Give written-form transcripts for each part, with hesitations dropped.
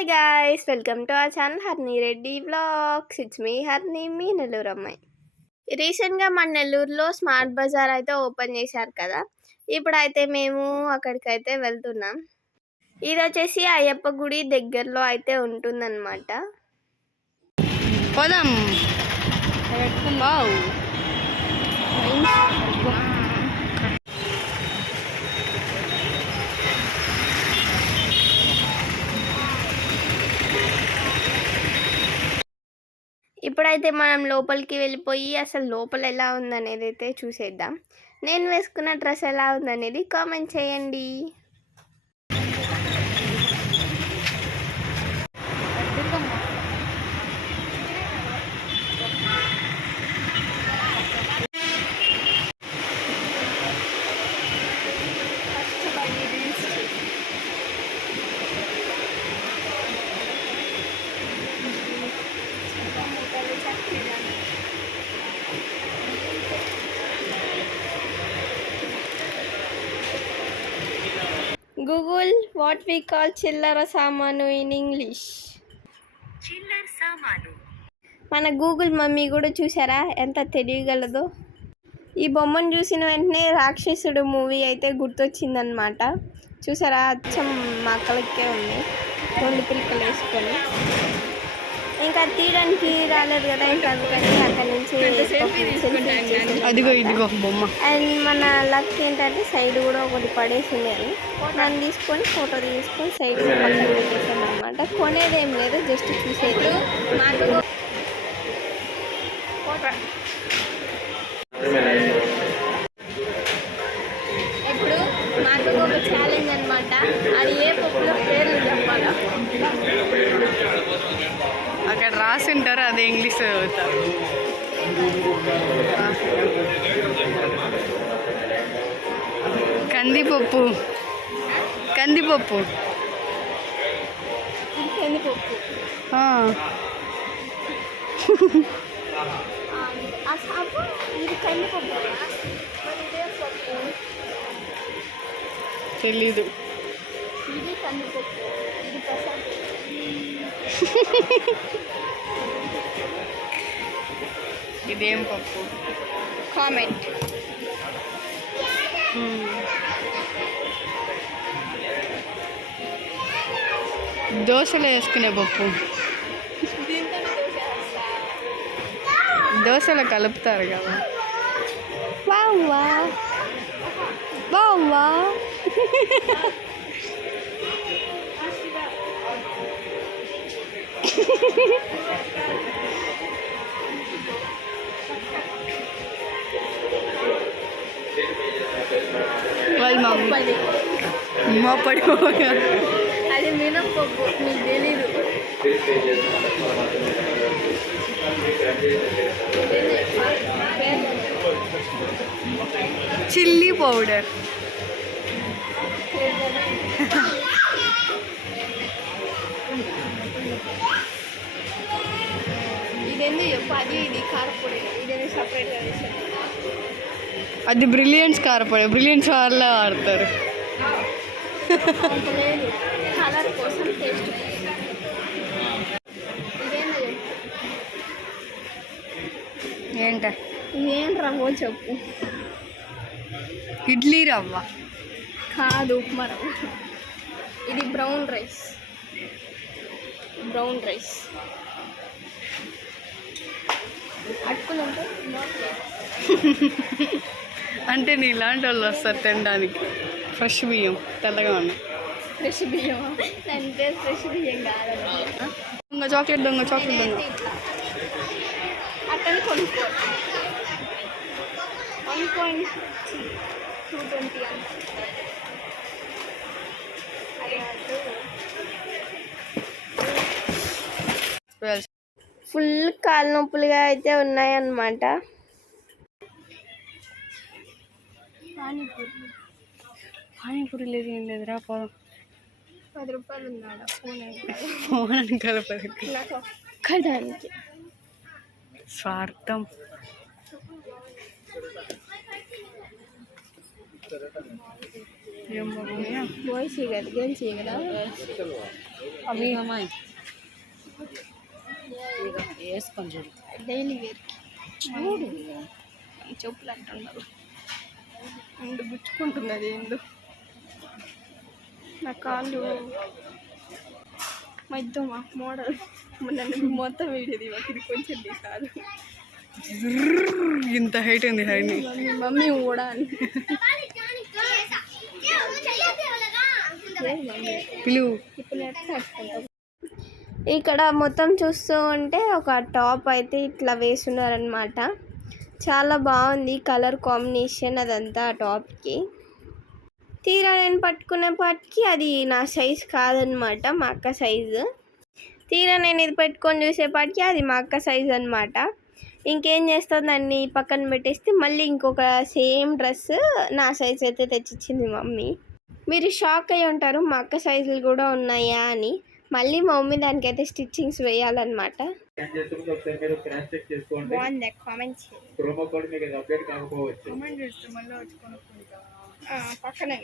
Hi guys, welcome to our channel Harni Reddy vlogs. It's me Harni, మీ నెల్లూరు అమ్మాయి. రీసెంట్గా మన నెల్లూరులో స్మార్ట్ బజార్ అయితే ఓపెన్ చేశారు కదా. ఇప్పుడైతే మేము అక్కడికైతే వెళ్తున్నాం. ఇది వచ్చేసి అయ్యప్ప గుడి దగ్గరలో అయితే ఉంటుందన్నమాట. పోదాం. ఇప్పుడైతే మనం లోపలికి వెళ్ళిపోయి అసలు లోపల ఎలా ఉందనేది అయితే చూసేద్దాం. నేను వేసుకున్న డ్రెస్ ఎలా ఉందనేది కామెంట్ చేయండి. Google what we call చిల్లర సామాను ఇన్ ఇంగ్లీష్. చిల్లర సామాను. మన గూగుల్ మమ్మీ కూడా చూసారా ఎంత తెలియగలదో. ఈ బొమ్మను చూసిన వెంటనే రాక్షసుడు మూవీ అయితే గుర్తొచ్చిందనమాట. చూసారా, అచ్చం మా కలకే ఉంది, రెండు పిల్లకలు వేసుకొని. ఇంకా తీయడానికి రాలేదు కదా, ఇంకా అందుకని అక్కడి నుంచి అదిగో ఇదిగో బొమ్మ. అండ్ మన లక్ ఏంటంటే సైడ్ కూడా ఒకటి పడేసింది అని దాన్ని తీసుకొని ఫోటో తీసుకొని సైడ్ పక్కన పెట్టేసాను అనమాట. కొనేదేం లేదు, జస్ట్ చూసేది. ఇప్పుడు మాకు ఒక ఛాలెంజ్ అనమాట. అది ఏ పప్పులో పేర్లు చెప్పాలా. అక్కడ రాసి ఉంటారు, అదే ఇంగ్లీష్ చదువుతారు. కందిపప్పు. కందిపప్పు. కందిపప్పు. ఇది కందిపప్పు. తెలీదు. ఇది కందిపప్పు, ఇది పెసరపప్పు. ఇదేం పప్పు? కామెంట్. దోశలో వేసుకునే పప్పు. దోశలో కలుపుతారు కదా. వావ్వా వావ్వా. వాళ్ళు మా పడి అది మినప్పప్పు, మీకు తెలీదు. Chilli powder. ఇదేంది చెప్పు. అది ఇది కారపొడి, ఇదేంది సపరేట్గా వేసాను. అది బ్రిలియన్స్ కారపొడి, బ్రిలియన్స్ వాళ్ళే వాడతారు. లేదు, కలర్ కోసం, టేస్ట్ కోసం. ఇదేందో చెప్పు. ఏంట? ఇదేం రవ్వ చెప్పు. ఇడ్లీ రవ్వ కాదు, ఉప్మా రవ్వ. ఇది బ్రౌన్ రైస్. బ్రౌన్ రైస్ అటుకులు ఉంటాయి అంటే నీ ఇలాంటి వాళ్ళు వస్తారు తినడానికి. ఫ్రెష్ బియ్యం తెల్లగా ఉన్నాయి. ఫ్రెష్ బియ్యం అంటే ఫ్రెష్ బియ్యం కాదు. దొంగ చాక్లెట్, దొంగ చాక్లెట్, దొంగ. అక్కడ కొనుక్కో. 1.220 అంత. ఫుల్ కాలు నొప్పులుగా అయితే ఉన్నాయన్నమాట. పానీపూరి లేదు, ఏం లేదురా. పోదాం. 10 రూపాయలు ఉన్నాడు ఫోన్ కలపదు కదానికి. స్వార్థం. ఏం బాగున్నాయా బాయ్స్ కదా గర్ల్స్ కదా అవి వేసుకొని చూడు. డైలీ వేర్ చూడు చెప్పులు అంటున్నారు ఎందు గుచ్చుకుంటున్నది ఎందు నా కాళ్ళు మధ్యమా మోడల్ నన్ను మొత్తం వీడియోది ఇది కొంచెం కాదు ఇంత హైట్ ఉంది హైని మమ్మీ కూడా పిలువు ఇప్పుడు ఇక్కడ మొత్తం చూస్తూ ఉంటే ఒక టాప్ అయితే ఇట్లా వేస్తున్నారనమాట. చాలా బాగుంది కలర్ కాంబినేషన్ అదంతా ఆ టాప్కి. తీరా నేను పట్టుకునేపాటికి అది నా సైజ్ కాదనమాట, మా అక్క సైజు. తీరా నేను ఇది పెట్టుకొని చూసేపాటికి అది మా అక్క సైజ్ అనమాట. ఇంకేం చేస్తుంది, దాన్ని పక్కన పెట్టేస్తే మళ్ళీ ఇంకొక సేమ్ డ్రెస్ నా సైజ్ అయితే తెచ్చిచ్చింది మమ్మీ. మీరు షాక్ అయ్యి ఉంటారు మా అక్క సైజులు కూడా ఉన్నాయా అని. మళ్ళీ మా మమ్మీ దానికైతే స్టిచ్చింగ్స్ వేయాలన్నమాట. బాగుంది కామెంట్ పక్కనే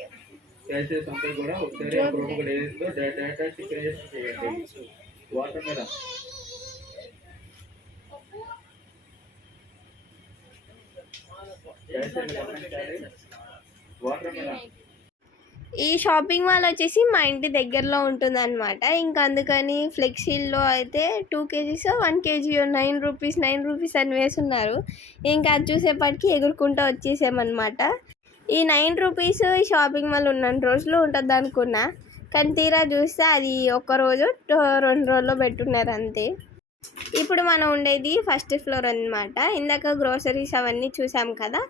ఈ షాపింగ్ మాల్ వచ్చేసి మా ఇంటి దగ్గరలో ఉంటుంది అనమాట. ఇంకా అందుకని ఫ్లెక్సీల్లో అయితే 2 kgs 1 kg 9 రూపీస్ అని వేసున్నారు. ఇంకా అది చూసేపటికి ఎగురుకుంటూ వచ్చేసామన్నమాట. ఈ 9 రూపీస్ ఈ షాపింగ్ మాల్ ఉన్న రోజులు ఉంటుంది అనుకున్నా, కానీ తీరా చూస్తే అది 1 రోజు 2 రోజుల్లో పెట్టున్నారు అంతే. ఇప్పుడు మనం ఉండేది ఫస్ట్ ఫ్లోర్ అన్నమాట. ఇందాక గ్రోసరీస్ అవన్నీ చూసాం కదా,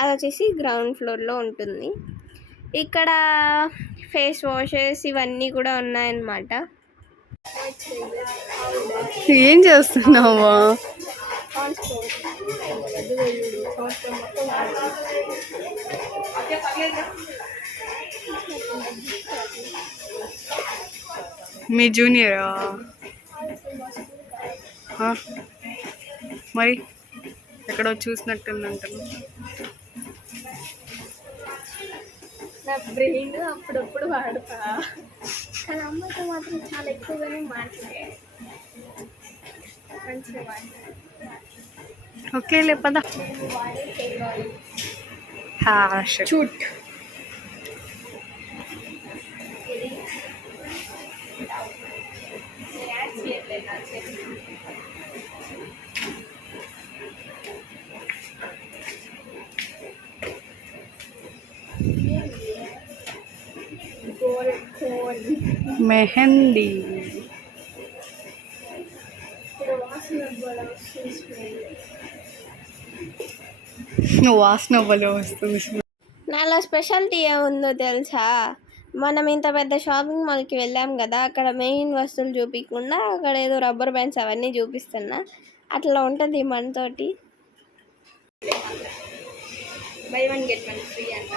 అది వచ్చేసి గ్రౌండ్ ఫ్లోర్లో ఉంటుంది. ఇక్కడ ఫేస్ వాషెస్ ఇవన్నీ కూడా ఉన్నాయన్నమాట. ఏం చేస్తున్నావా? మీ జూనియరా? మరి ఎక్కడో చూసినట్టుందంటాను. నా బ్రెయిన్ అప్పుడప్పుడు వాడతా, కానీ అమ్మతో మాత్రం చాలా ఎక్కువగానే మాట్లాడే మంచిగా వాడతాను. ఓకేలే పద. షూట్ మెహందీ వాసన భలే వస్తుంది. నాలో స్పెషాలిటీ ఏముందో తెలుసా? మనం ఇంత పెద్ద షాపింగ్ మాల్కి వెళ్ళాం కదా, అక్కడ మెయిన్ వస్తువులు చూపించకుండా అక్కడ ఏదో రబ్బర్ బ్యాండ్స్ అవన్నీ చూపిస్తున్నా. అట్లా ఉంటుంది మనతోటి. బై 1 get 1 ఫ్రీ అంట.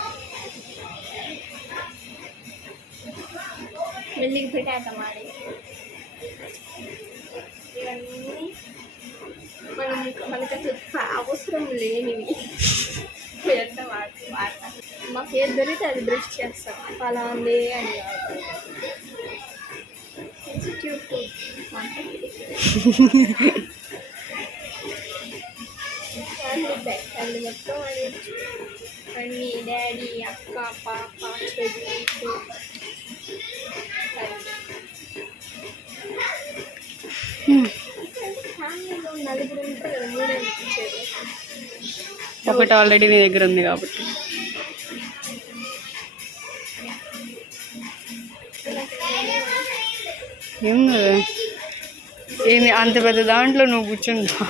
మెల్లికి పెట్టాట మాడి ఇవన్నీ మనకు అవసరం లేనివి ఎంత వాడతా. మాకు ఏది దొరికితే అది బ్రష్ చేస్తాం, అలా ఉంది అని కాదు. ఫ్యామిలీ మొత్తం అన్నీ డాడీ, అక్క, పాప, చెల్లి, ఫ్యామిలీలో నలుగురు ఉంటారు కదా, 3 ఇచ్చేది. ఒకటి ఆల్రెడీ నీ దగ్గర ఉంది కాబట్టి. ఏంది అంత పెద్ద దాంట్లో నువ్వు కూర్చుంటా?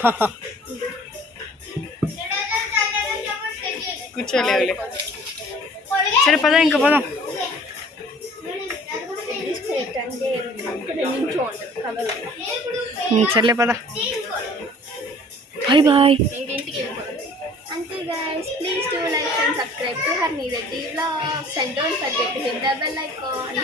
కూర్చోలేవులే. సరే పద, ఇంకా పదం. సర్లే పద. Bye bye. అంతే guys, please do like and subscribe to Harni Reddy vlogs and don't forget to hit the bell icon.